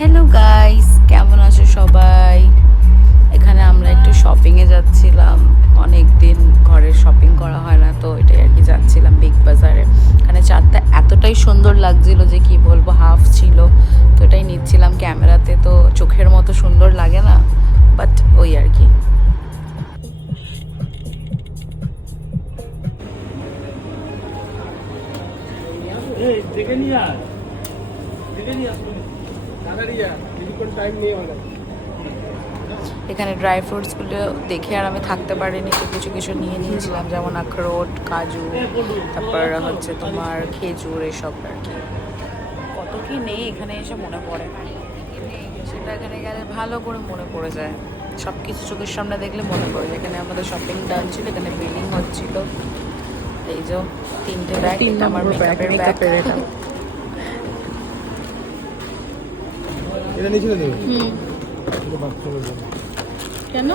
Hello guys, কেমন আছো সবাই? এখানে আমরা একটু শপিংয়ে যাচ্ছিলাম। অনেক দিন ঘরের শপিং করা হয় না, তো এটাই আর কি যাচ্ছিলাম বিগ বাজারে। এখানে চারটা এতটাই সুন্দর লাগছিল যে কি বলবো, হাফ ছিল, তো এটাই নিচ্ছিলাম। ক্যামেরাতে তো চোখের মতো সুন্দর লাগে না, বাট ওই আর কি। এখানে ড্রাই ফ্রুটসগুলো দেখে আর আমি থাকতে পারিনি, তো কিছু কিছু নিয়ে নিয়েছিলাম, যেমন আখরোট, কাজু, তারপর হচ্ছে তোমার খেজুর, এসব আর কি। কত কি নেই এখানে এসে মনে পড়ে, সেটা এখানে গেলে ভালো করে মনে পড়ে যায়। সব কিছু চোখের সামনে দেখলে মনে পড়ে যায়। এখানে আমাদের শপিং ডান ছিল, এখানে বিলিং হচ্ছিল। এই যে 3টে ব্যাগ, এটা আমার মেকআপের ব্যাগ। এটা নিচে দেবে। কেন?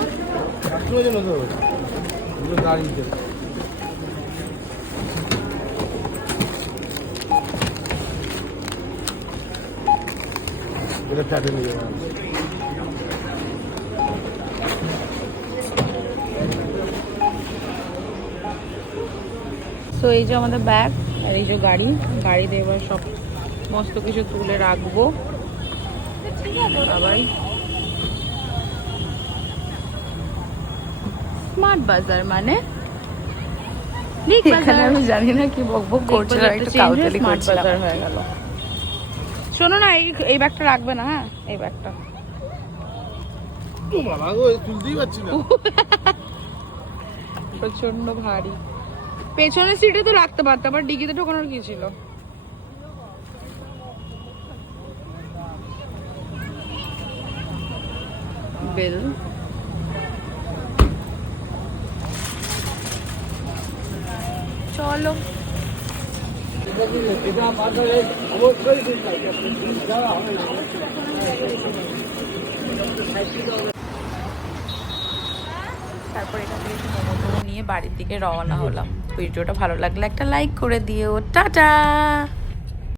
বাথরুমের জন্য তো এগুলো গাড়িতে। এটা ফ্ল্যাটে নিয়ে যাবে। তো এই যে আমাদের ব্যাগ, আর এই যে গাড়িতে এবার সব মস্ত কিছু তুলে রাখবো। সবাই স্মার্ট বাজার মানে এখানে আমি জানি না কি বকবক করছে, একটু কাউতালি করছিলাম। হয়ে গেল। শোনো না, এই ব্যাগটা রাখবে না, হ্যাঁ এই ব্যাগটা। ও বাবা গো, তুলতেই পারছি না। প্রচন্ড ভারী। পেছনের সিটে তো রাখতে পারতাম, আবার ডিগিতে ঢোকানোর কি ছিল? বিল চলো। তারপর এখান থেকে একটু মোমো নিয়ে বাড়ির দিকে রওনা হলাম। ভিডিওটা ভালো লাগলে একটা লাইক করে দিও। টাটা।